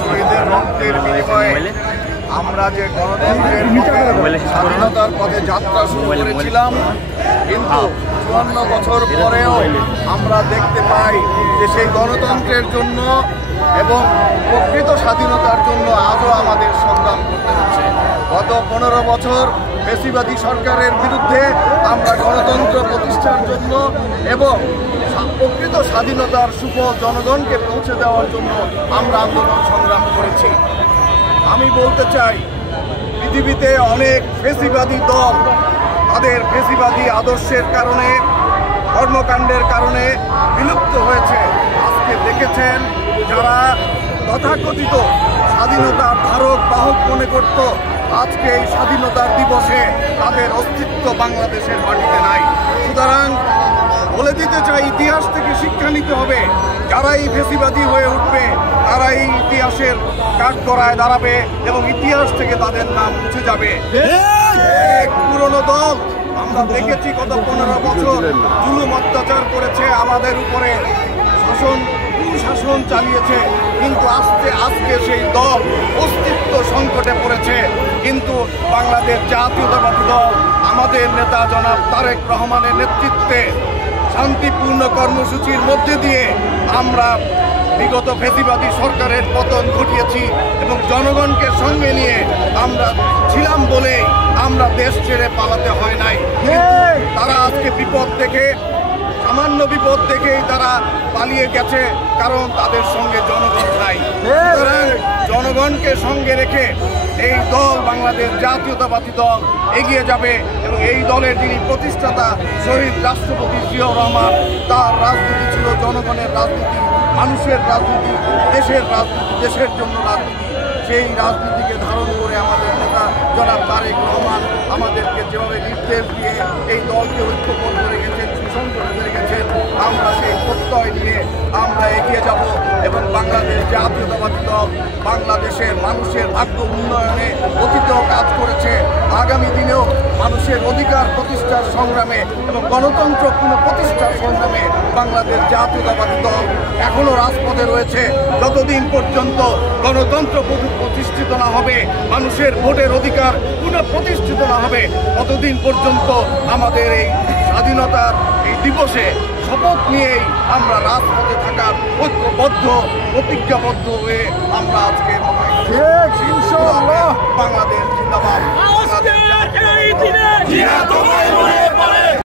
শহীদের রক্তের বিনিময়ে আমরা যে গণতন্ত্রের স্বাধীনতার পথে যাত্রা শুরু করেছিলাম, কিন্তু 54 বছর পরেও আমরা দেখতে পাই যে সেই গণতন্ত্রের জন্য এবং প্রকৃত স্বাধীনতার জন্য আজও আমাদের সংগ্রাম করতে হচ্ছে। গত 15 বছর ফ্যাসিবাদী সরকারের বিরুদ্ধে আমরা গণতন্ত্র প্রতিষ্ঠার জন্য এবং প্রকৃত স্বাধীনতার সুফল জনগণকে পৌঁছে দেওয়ার জন্য আমরা আন্দোলন সংগ্রাম করেছি। আমি বলতে চাই, পৃথিবীতে অনেক ফ্যাসিবাদী দল তাদের ফ্যাসিবাদী আদর্শের কারণে, কর্মকাণ্ডের কারণে বিলুপ্ত হয়েছে। আজকে দেখেছেন যারা তথাকথিত স্বাধীনতার ধারক বাহক মনে করত, আজকে এই স্বাধীনতার দিবসে তাদের অস্তিত্ব বাংলাদেশের মাটিতে নাই। সুতরাং বলে দিতে চাই, ইতিহাস থেকে শিক্ষা নিতে হবে। যারাই ফ্যাসিবাদী হয়ে উঠবে তারাই ইতিহাসের কাঠগড়ায় দাঁড়াবে এবং ইতিহাস থেকে তাদের নাম মুছে যাবে। পুরনো দল আমরা দেখেছি গত 15 বছর জুলুম অত্যাচার করেছে, আমাদের উপরে শাসন চালিয়েছে, কিন্তু আজকে সেই দল অস্তিত্ব সংকটে পড়েছে। কিন্তু বাংলাদেশ জাতীয়তাবাদী দল আমাদের নেতা জনাব তারেক রহমানের নেতৃত্বে শান্তিপূর্ণ কর্মসূচির মধ্যে দিয়ে আমরা বিগত ফ্যাসিবাদী সরকারের পতন ঘটিয়েছি এবং জনগণকে সঙ্গে নিয়ে আমরা ছিলাম বলে আমরা দেশ ছেড়ে পালাতে হয় নাই। তারা আজকে বিপদ দেখে, সামান্য বিপদ দেখেই তারা পালিয়ে গেছে, কারণ তাদের সঙ্গে জনগণ নাই। সুতরাং জনগণকে সঙ্গে রেখে এই দল, বাংলাদেশ জাতীয়তাবাদী দল এগিয়ে যাবে এবং এই দলের যিনি প্রতিষ্ঠাতা শহীদ রাষ্ট্রপতি জিয়াউর রহমান, তার রাজনীতি ছিল জনগণের রাজনীতি, মানুষের রাজনীতি, দেশের রাজনীতি, দেশের জন্য রাজনীতি। সেই রাজনীতিকে ধারণ করে আমাদের নেতা জনাব তারেক রহমান আমাদেরকে যেভাবে নির্দেশ দিয়ে এই দলকে ঐক্যবদ্ধ রেখেছেন, সুসংগঠিত রেখেছেন, আমরা সেই প্রত্যয় নিয়ে আমরা এগিয়ে যাব এবং বাংলাদেশ জাতীয়তাবাদী দল বাংলাদেশের মানুষের ভাগ্য উন্নয়নে অতীতেও কাজ করেছে, আগামী দিনেও মানুষের অধিকার প্রতিষ্ঠার সংগ্রামে এবং গণতন্ত্র পুনঃপ্রতিষ্ঠার সংগ্রামে বাংলাদেশ জাতীয়তাবাদী দল এখনো রাজপথে রয়েছে। যতদিন পর্যন্ত গণতন্ত্র প্রতিষ্ঠিত না হবে, মানুষের ভোটের অধিকার পুনঃপ্রতিষ্ঠিত না হবে, ততদিন পর্যন্ত আমাদের এই স্বাধীনতার এই দিবসে শপথ নিয়েই আমরা রাজপথে থাকার ঐক্যবদ্ধ, প্রতিজ্ঞাবদ্ধ হয়ে আমরা আজকে বাংলাদেশ জিন্দাবাদ।